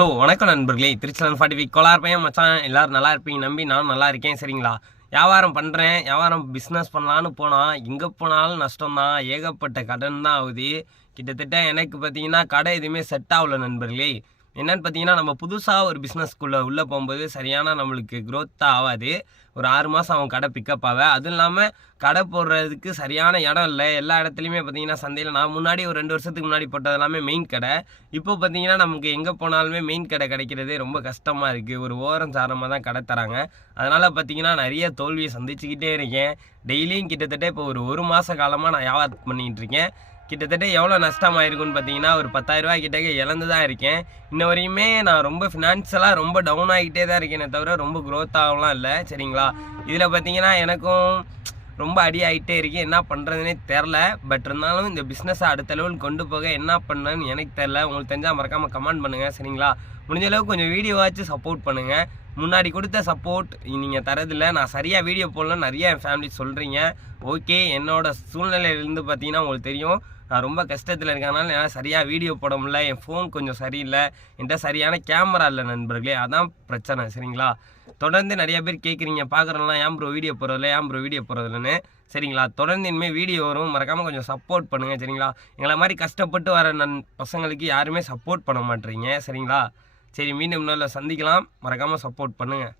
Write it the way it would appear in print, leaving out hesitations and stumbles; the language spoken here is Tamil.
வணக்கம் நண்பர்களே. திருச்சியில் 45 கோலார் பையன் மச்சான் எல்லோரும் நல்லா இருப்பீங்க நம்பி நானும் நல்லா இருக்கேன். சரிங்களா, வியாபாரம் பண்ணுறேன், வியாபாரம் பிஸ்னஸ் பண்ணலான்னு போனால் எங்கே போனாலும் நஷ்டம் தான், ஏகப்பட்ட கடன் தான் ஆகுது. கிட்டத்தட்ட எனக்கு பார்த்தீங்கன்னா கடை எதுவுமே செட் ஆகல நண்பர்களே. என்னென்னு பார்த்தீங்கன்னா, நம்ம புதுசாக ஒரு பிஸ்னஸ்க்குள்ளே உள்ளே போகும்போது சரியான நம்மளுக்கு க்ரோத்தாக ஆகாது. ஒரு 6 மாதம் அவன் கடை பிக்கப் ஆக, அதுவும் இல்லாமல் கடை போடுறதுக்கு சரியான இடம் இல்லை. எல்லா இடத்துலையுமே பார்த்தீங்கன்னா சந்தையில் நான் முன்னாடி ஒரு 2 வருஷத்துக்கு முன்னாடி போட்டது எல்லாமே மெயின் கடை. இப்போ பார்த்தீங்கன்னா நமக்கு எங்கே போனாலுமே மெயின் கடை கிடைக்கிறதே ரொம்ப கஷ்டமாக இருக்குது. ஒரு ஓரம் சாரமாக தான் கடை தராங்க. அதனால் பார்த்தீங்கன்னா நிறைய தோல்வியை சந்திச்சுக்கிட்டே இருக்கேன். டெய்லியும் கிட்டத்தட்ட இப்போ ஒரு மாத காலமாக நான் வியாபாரம் பண்ணிகிட்டு இருக்கேன். கிட்டத்தட்ட எவ்வளோ நஷ்டமாயிருக்குன்னு பார்த்தீங்கன்னா ஒரு 10,000 கிட்டக்க இழந்து தான் இருக்கேன். இன்ன வரையுமே நான் ரொம்ப ஃபினான்ஷியலாக ரொம்ப டவுன் ஆகிட்டே தான் இருக்கேனே தவிர ரொம்ப க்ரோத் ஆகலாம் இல்லை. சரிங்களா, இதில் பார்த்தீங்கன்னா எனக்கும் ரொம்ப அடி ஆகிட்டே இருக்கேன். என்ன பண்ணுறதுனே தெரில. பட் இருந்தாலும் இந்த பிஸ்னஸை அடுத்த லெவல் கொண்டு போக என்ன பண்ணேன்னு எனக்கு தெரில. உங்களுக்கு தெரிஞ்சால் மறக்காமல் கமெண்ட் பண்ணுங்கள். சரிங்களா, முடிஞ்ச அளவுக்கு கொஞ்சம் வீடியோவாச்சும் சப்போர்ட் பண்ணுங்கள். முன்னாடி கொடுத்த சப்போர்ட் நீங்கள் தரதில்லை. நான் சரியாக வீடியோ போடலன்னு நிறைய என் ஃபேமிலி சொல்கிறீங்க. ஓகே, என்னோடய சூழ்நிலையிலேருந்து பார்த்தீங்கன்னா உங்களுக்கு தெரியும் நான் ரொம்ப கஷ்டத்தில் இருக்கனால என்னால் சரியாக வீடியோ போட முடியல. என் ஃபோன் கொஞ்சம் சரியில்லை, என்கிட்ட சரியான கேமரா இல்லை நண்பர்களே, அதான் பிரச்சனை. சரிங்களா, தொடர்ந்து நிறைய பேர் கேட்குறீங்க, பார்க்குறோம்லாம் ஏன் ப்ரோ வீடியோ போடுறதில்லன்னு. சரிங்களா, தொடர்ந்து இனிமேல் வீடியோ வரும், மறக்காமல் கொஞ்சம் சப்போர்ட் பண்ணுங்கள். சரிங்களா, எங்களை மாதிரி கஷ்டப்பட்டு வர பசங்களுக்கு யாருமே சப்போர்ட் பண்ண மாட்டேறீங்க. சரிங்களா, சரி மீண்டும் இன்னொரு சந்திக்கலாம். மறக்காமல் சப்போர்ட் பண்ணுங்கள்.